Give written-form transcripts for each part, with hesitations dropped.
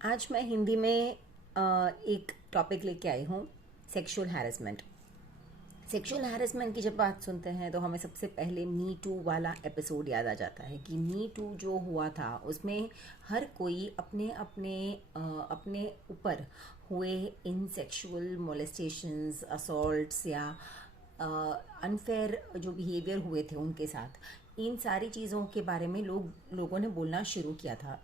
आज मैं हिंदी में एक टॉपिक लेके आई हूँ। Sexual harassment. सेक्सुअल हैरेसमेंट की जब बात सुनते हैं तो हमें सबसे पहले मी टू वाला एपिसोड याद आ जाता है कि मी टू जो हुआ था उसमें हर कोई अपने अपने अपने ऊपर हुए इन सेक्सुअल मोलेस्टेशंस, असॉल्ट्स या अनफेयर जो बिहेवियर हुए थे उनके साथ, इन सारी चीज़ों के बारे में लोगों ने बोलना शुरू किया था।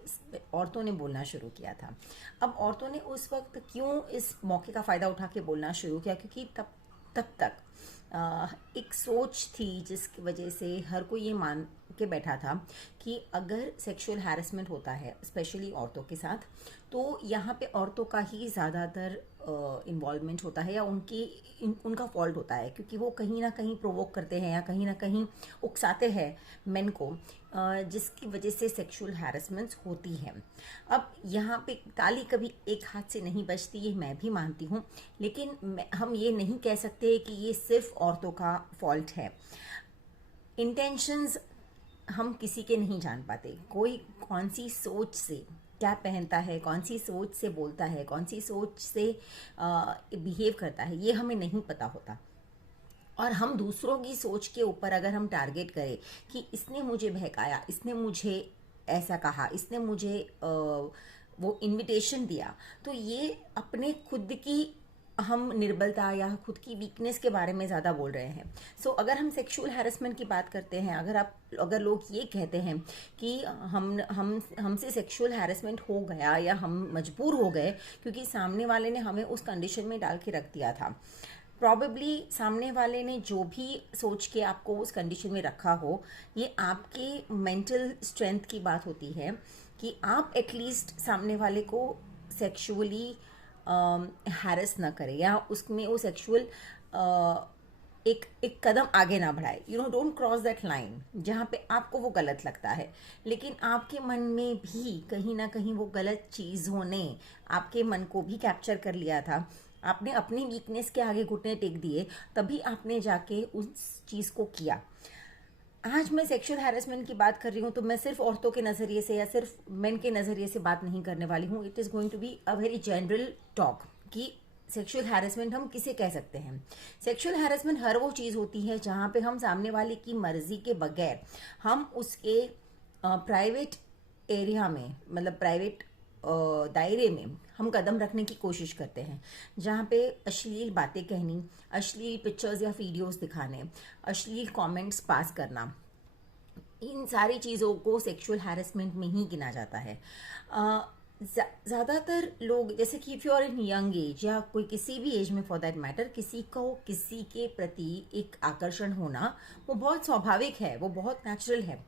औरतों ने बोलना शुरू किया था। अब औरतों ने उस वक्त क्यों इस मौके का फ़ायदा उठा के बोलना शुरू किया, क्योंकि तब तब तक एक सोच थी जिसकी वजह से हर कोई ये मान के बैठा था कि अगर सेक्सुअल हैरेसमेंट होता है स्पेशली औरतों के साथ, तो यहाँ पे औरतों का ही ज़्यादातर इन्वॉल्वमेंट होता है या उनका फॉल्ट होता है, क्योंकि वो कहीं ना कहीं प्रोवोक करते हैं या कहीं ना कहीं उकसाते हैं मेन को, जिसकी वजह से सेक्सुअल हैरेसमेंट्स होती हैं। अब यहाँ पे ताली कभी एक हाथ से नहीं बजती, ये मैं भी मानती हूँ, लेकिन हम ये नहीं कह सकते कि ये सिर्फ औरतों का फॉल्ट है। इंटेंशंस हम किसी के नहीं जान पाते। कोई कौन सी सोच से क्या पहनता है, कौन सी सोच से बोलता है, कौन सी सोच से बिहेव करता है, ये हमें नहीं पता होता। और हम दूसरों की सोच के ऊपर अगर हम टारगेट करें कि इसने मुझे बहकाया, इसने मुझे ऐसा कहा, इसने मुझे वो इनविटेशन दिया, तो ये अपने खुद की हम निर्बलता या खुद की वीकनेस के बारे में ज़्यादा बोल रहे हैं। अगर हम सेक्सुअल हैरेसमेंट की बात करते हैं, अगर लोग ये कहते हैं कि हम हमसे सेक्सुअल हैरेसमेंट हो गया या हम मजबूर हो गए क्योंकि सामने वाले ने हमें उस कंडीशन में डाल के रख दिया था, प्रॉबेबली सामने वाले ने जो भी सोच के आपको उस कंडीशन में रखा हो, ये आपके मेंटल स्ट्रेंथ की बात होती है कि आप एटलीस्ट सामने वाले को सेक्सुअली हैरेस ना करें या उसमें वो सेक्सुअल एक एक कदम आगे ना बढ़ाए। डोंट क्रॉस दैट लाइन जहाँ पे आपको वो गलत लगता है, लेकिन आपके मन में भी कहीं ना कहीं वो गलत चीज़ों ने आपके मन को भी कैप्चर कर लिया था। आपने अपनी वीकनेस के आगे घुटने टेक दिए, तभी आपने जाके उस चीज़ को किया। आज मैं सेक्सुअल हैरेसमेंट की बात कर रही हूँ तो मैं सिर्फ औरतों के नज़रिए से या सिर्फ मेन के नज़रिए से बात नहीं करने वाली हूँ। It is going to be a very general talk कि सेक्सुअल हैरेसमेंट हम किसे कह सकते हैं। सेक्सुअल हैरेसमेंट हर वो चीज़ होती है जहाँ पे हम सामने वाले की मर्जी के बगैर हम उसके प्राइवेट एरिया में, मतलब प्राइवेट दायरे में हम कदम रखने की कोशिश करते हैं, जहाँ पे अश्लील बातें कहनी, अश्लील पिक्चर्स या वीडियोस दिखाने, अश्लील कमेंट्स पास करना, इन सारी चीज़ों को सेक्सुअल हैरेसमेंट में ही गिना जाता है। ज़्यादातर लोग, जैसे कि if you are in young age या कोई किसी भी एज में फॉर दैट मैटर, किसी को किसी के प्रति एक आकर्षण होना वो बहुत स्वाभाविक है, वो बहुत नेचुरल है।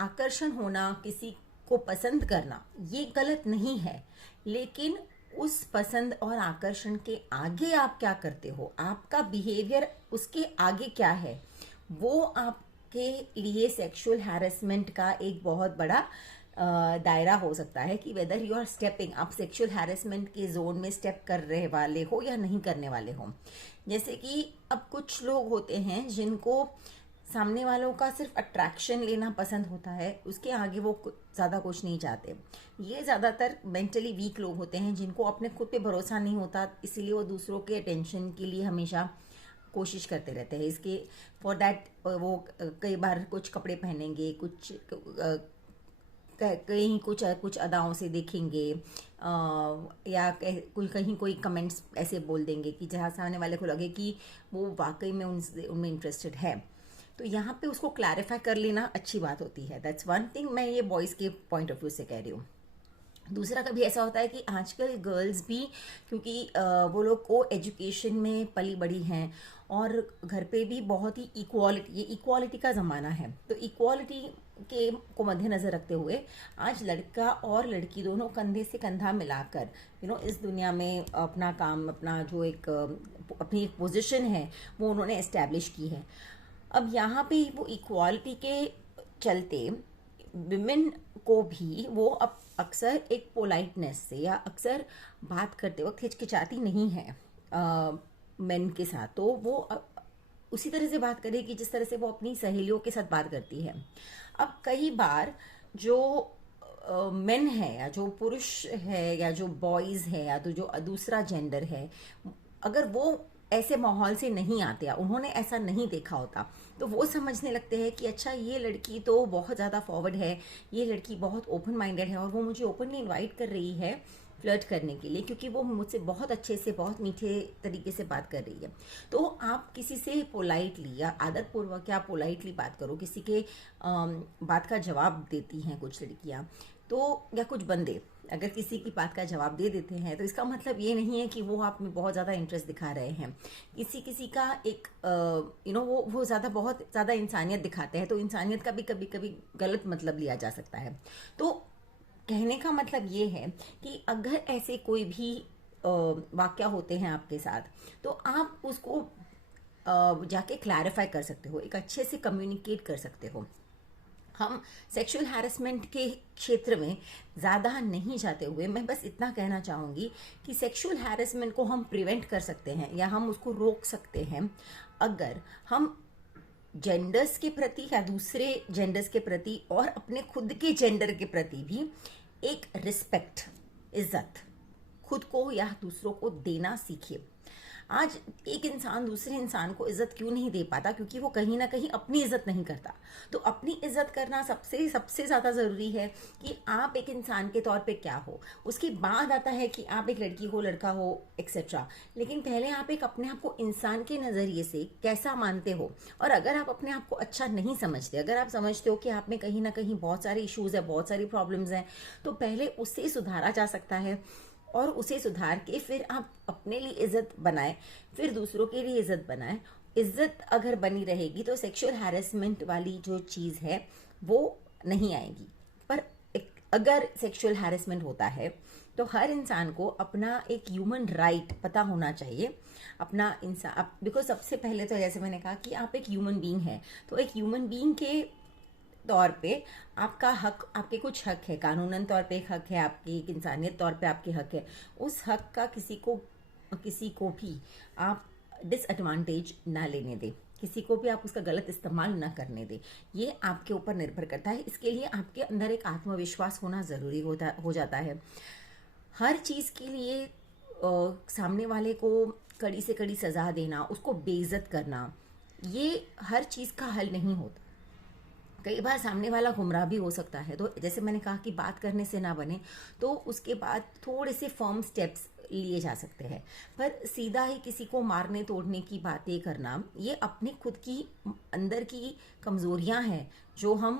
आकर्षण होना, किसी को पसंद करना, ये गलत नहीं है, लेकिन उस पसंद और आकर्षण के आगे आप क्या करते हो, आपका बिहेवियर उसके आगे क्या है, वो आपके लिए सेक्सुअल हैरेसमेंट का एक बहुत बड़ा दायरा हो सकता है कि वेदर यू आर स्टेपिंग, आप सेक्सुअल हैरेसमेंट के जोन में स्टेप कर रहे वाले हो या नहीं करने वाले हो। जैसे कि अब कुछ लोग होते हैं जिनको सामने वालों का सिर्फ अट्रैक्शन लेना पसंद होता है, उसके आगे वो ज़्यादा कुछ नहीं चाहते। ये ज़्यादातर मेंटली वीक लोग होते हैं जिनको अपने खुद पे भरोसा नहीं होता, इसीलिए वो दूसरों के अटेंशन के लिए हमेशा कोशिश करते रहते हैं। इसके फॉर दैट वो कई बार कुछ कपड़े पहनेंगे, कुछ कहीं कुछ कुछ अदाओं से देखेंगे, या कहीं कोई कमेंट्स ऐसे बोल देंगे कि जहाँ सामने वाले को लगे कि वो वाकई में उनमें इंटरेस्टेड है। तो यहाँ पे उसको क्लैरिफाई कर लेना अच्छी बात होती है। दैट्स वन थिंग, मैं ये बॉयज़ के पॉइंट ऑफ व्यू से कह रही हूँ। दूसरा, कभी ऐसा होता है कि आजकल गर्ल्स भी, क्योंकि वो लोग को एजुकेशन में पली बड़ी हैं और घर पे भी बहुत ही इक्वालिटी, ये इक्वालिटी का ज़माना है, तो इक्वालिटी के को मद्देनज़र रखते हुए आज लड़का और लड़की दोनों कंधे से कंधा मिलाकर इस दुनिया में अपना काम, अपना जो एक अपनी एक पोजीशन है वो उन्होंने एस्टैब्लिश की है। अब यहाँ पे वो इक्वालिटी के चलते विमेन को भी वो अब अक्सर एक पोलाइटनेस से या अक्सर बात करते वक्त हिचकिचाती नहीं है मेन के साथ, तो वो उसी तरह से बात करेगी जिस तरह से वो अपनी सहेलियों के साथ बात करती है। अब कई बार जो मेन है या जो पुरुष है या जो बॉयज है या तो जो दूसरा जेंडर है, अगर वो ऐसे माहौल से नहीं आते या उन्होंने ऐसा नहीं देखा होता, तो वो समझने लगते हैं कि अच्छा ये लड़की तो बहुत ज़्यादा फॉरवर्ड है, ये लड़की बहुत ओपन माइंडेड है और वो मुझे ओपनली इनवाइट कर रही है फ्लर्ट करने के लिए, क्योंकि वो मुझसे बहुत अच्छे से बहुत मीठे तरीके से बात कर रही है। तो आप किसी से पोलाइटली या आदतपूर्वक या पोलाइटली बात करो, किसी के बात का जवाब देती हैं कुछ लड़कियां तो, या कुछ बंदे अगर किसी की बात का जवाब दे देते हैं, तो इसका मतलब ये नहीं है कि वो आप में बहुत ज़्यादा इंटरेस्ट दिखा रहे हैं। किसी किसी का एक वो ज़्यादा बहुत ज़्यादा इंसानियत दिखाते हैं, तो इंसानियत का भी कभी कभी गलत मतलब लिया जा सकता है। तो कहने का मतलब ये है कि अगर ऐसे कोई भी वाक्य होते हैं आपके साथ, तो आप उसको जाके क्लैरिफाई कर सकते हो, एक अच्छे से कम्युनिकेट कर सकते हो। हम सेक्सुअल हैरेसमेंट के क्षेत्र में ज़्यादा नहीं जाते हुए मैं बस इतना कहना चाहूँगी कि सेक्सुअल हैरेसमेंट को हम प्रिवेंट कर सकते हैं या हम उसको रोक सकते हैं अगर हम जेंडर्स के प्रति या दूसरे जेंडर्स के प्रति और अपने खुद के जेंडर के प्रति भी एक रिस्पेक्ट, इज्जत खुद को या दूसरों को देना सीखे। आज एक इंसान दूसरे इंसान को इज्जत क्यों नहीं दे पाता? क्योंकि वो कहीं ना कहीं अपनी इज्जत नहीं करता। तो अपनी इज्जत करना सबसे सबसे ज़्यादा ज़रूरी है कि आप एक इंसान के तौर पे क्या हो। उसके बाद आता है कि आप एक लड़की हो, लड़का हो, एक्सेट्रा। लेकिन पहले आप एक अपने आप को इंसान के नज़रिए से कैसा मानते हो। और अगर आप अपने आप को अच्छा नहीं समझते, अगर आप समझते हो कि आप में कहीं ना कहीं बहुत सारे इश्यूज़ है, बहुत सारी प्रॉब्लम्स हैं, तो पहले उससे सुधारा जा सकता है और उसे सुधार के फिर आप अपने लिए इज्जत बनाए, फिर दूसरों के लिए इज्जत बनाए। इज्जत अगर बनी रहेगी तो सेक्सुअल हैरेसमेंट वाली जो चीज़ है वो नहीं आएगी। पर अगर सेक्सुअल हैरेसमेंट होता है तो हर इंसान को अपना एक ह्यूमन राइट पता होना चाहिए, अपना इंसान, बिकॉज सबसे पहले तो जैसे मैंने कहा कि आप एक ह्यूमन बीइंग है, तो एक ह्यूमन बीइंग के तौर पे आपका हक, आपके कुछ हक है, कानूनन तौर पे एक हक है, आपकी एक इंसानियत तौर पे आपके हक है। उस हक का किसी को भी आप डिसएडवांटेज ना लेने दें, किसी को भी आप उसका गलत इस्तेमाल ना करने दें। ये आपके ऊपर निर्भर करता है। इसके लिए आपके अंदर एक आत्मविश्वास होना ज़रूरी हो जाता है। हर चीज़ के लिए सामने वाले को कड़ी से कड़ी सज़ा देना, उसको बेइज्जत करना, ये हर चीज़ का हल नहीं होता। कई बार सामने वाला गुमराह भी हो सकता है। तो जैसे मैंने कहा कि बात करने से ना बने, तो उसके बाद थोड़े से फर्म स्टेप्स लिए जा सकते हैं। पर सीधा ही किसी को मारने तोड़ने की बातें करना, ये अपनी खुद की अंदर की कमज़ोरियां हैं जो हम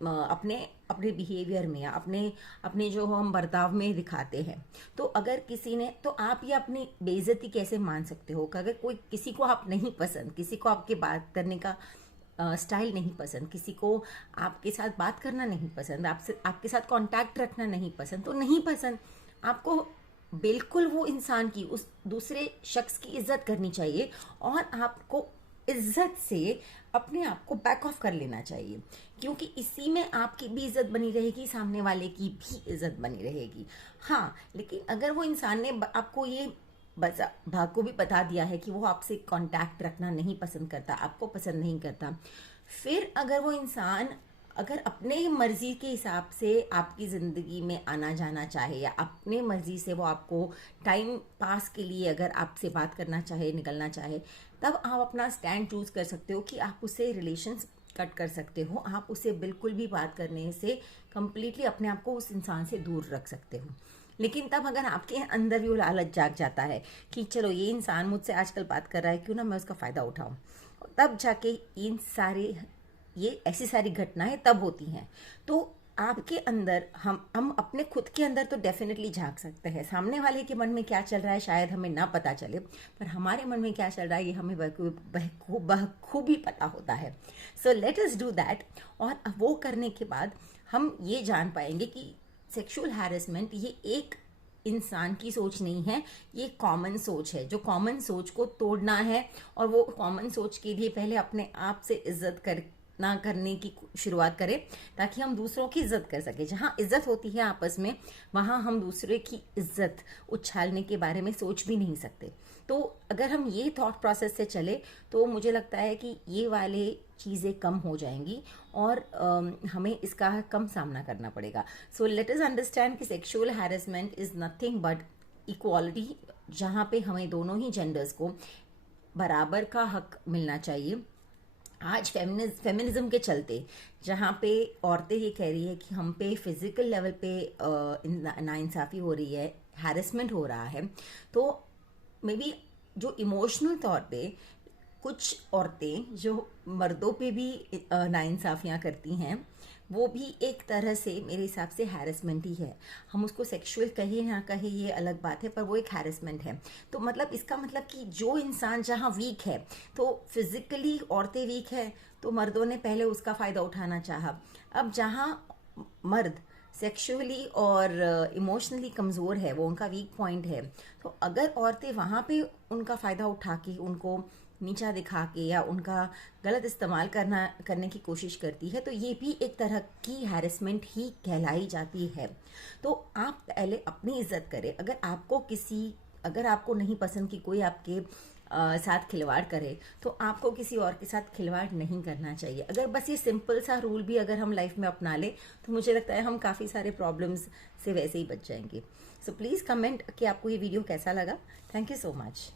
अपने अपने बिहेवियर में या अपने जो हम बर्ताव में दिखाते हैं। तो अगर किसी ने, तो आप ये अपनी बेइज्जती कैसे मान सकते हो कि अगर कोई, किसी को आप नहीं पसंद, किसी को आपके बात करने का स्टाइल नहीं पसंद, किसी को आपके साथ बात करना नहीं पसंद, आपके साथ कांटेक्ट रखना नहीं पसंद, तो नहीं पसंद। आपको बिल्कुल वो इंसान की, उस दूसरे शख्स की इज्जत करनी चाहिए और आपको इज्जत से अपने आप को बैक ऑफ कर लेना चाहिए, क्योंकि इसी में आपकी भी इज्जत बनी रहेगी, सामने वाले की भी इज्जत बनी रहेगी। हाँ, लेकिन अगर वो इंसान ने आपको ये बस भाग को भी बता दिया है कि वो आपसे कांटेक्ट रखना नहीं पसंद करता, आपको पसंद नहीं करता, फिर अगर वो इंसान अगर अपने मर्जी के हिसाब से आपकी ज़िंदगी में आना जाना चाहे या अपने मर्जी से वो आपको टाइम पास के लिए अगर आपसे बात करना चाहे, निकलना चाहे, तब आप अपना स्टैंड चूज़ कर सकते हो कि आप उससे रिलेशंस कट कर सकते हो। आप उससे बिल्कुल भी बात करने से कम्प्लीटली अपने आप को उस इंसान से दूर रख सकते हो। लेकिन तब अगर आपके अंदर भी वो लालच जाग जाता है कि चलो ये इंसान मुझसे आजकल बात कर रहा है, क्यों ना मैं उसका फ़ायदा उठाऊं, तब जाके ये ऐसी सारी घटनाएं तब होती हैं। तो आपके अंदर हम अपने खुद के अंदर तो डेफिनेटली झांक सकते हैं। सामने वाले के मन में क्या चल रहा है शायद हमें ना पता चले, पर हमारे मन में क्या चल रहा है ये हमें बखूबी पता होता है। So let us do that. और वो करने के बाद हम ये जान पाएंगे कि सेक्सुअल हैरेसमेंट ये एक इंसान की सोच नहीं है, ये कॉमन सोच है। जो कॉमन सोच को तोड़ना है, और वो कॉमन सोच के लिए पहले अपने आप से इज्जत ना करने की शुरुआत करें, ताकि हम दूसरों की इज्जत कर सके। जहाँ इज्जत होती है आपस में, वहाँ हम दूसरे की इज्जत उछालने के बारे में सोच भी नहीं सकते। तो अगर हम ये थॉट प्रोसेस से चले तो मुझे लगता है कि ये वाले चीज़ें कम हो जाएंगी और हमें इसका कम सामना करना पड़ेगा। सो लेट अस अंडरस्टैंड कि sexual harassment is nothing but equality, जहाँ पे हमें दोनों ही जेंडर्स को बराबर का हक मिलना चाहिए। आज फेमिनिज्म के चलते जहाँ पे औरतें ये कह रही है कि हम पे फिजिकल लेवल पे नाइंसाफ़ी हो रही है, हैरेसमेंट हो रहा है, तो मे बी जो इमोशनल तौर पे कुछ औरतें जो मर्दों पे भी नाइंसाफ़ियाँ करती हैं, वो भी एक तरह से मेरे हिसाब से हैरेसमेंट ही है। हम उसको सेक्सुअल कहे ना कहे ये अलग बात है, पर वो एक हैरेसमेंट है। तो मतलब इसका मतलब कि जो इंसान जहाँ वीक है, तो फिजिकली औरतें वीक है तो मर्दों ने पहले उसका फ़ायदा उठाना चाहा। अब जहाँ मर्द सेक्सुअली और इमोशनली कमज़ोर है, वो उनका वीक पॉइंट है, तो अगर औरतें वहाँ पे उनका फ़ायदा उठा के उनको नीचा दिखा के या उनका गलत इस्तेमाल करने की कोशिश करती है, तो ये भी एक तरह की हैरेसमेंट ही कहलाई जाती है। तो आप पहले अपनी इज्जत करें। अगर आपको नहीं पसंद कि कोई आपके साथ खिलवाड़ करे, तो आपको किसी और के साथ खिलवाड़ नहीं करना चाहिए। अगर बस ये सिंपल सा रूल भी अगर हम लाइफ में अपना ले, तो मुझे लगता है हम काफ़ी सारे प्रॉब्लम्स से वैसे ही बच जाएंगे। सो प्लीज़ कमेंट कि आपको ये वीडियो कैसा लगा। Thank you so much.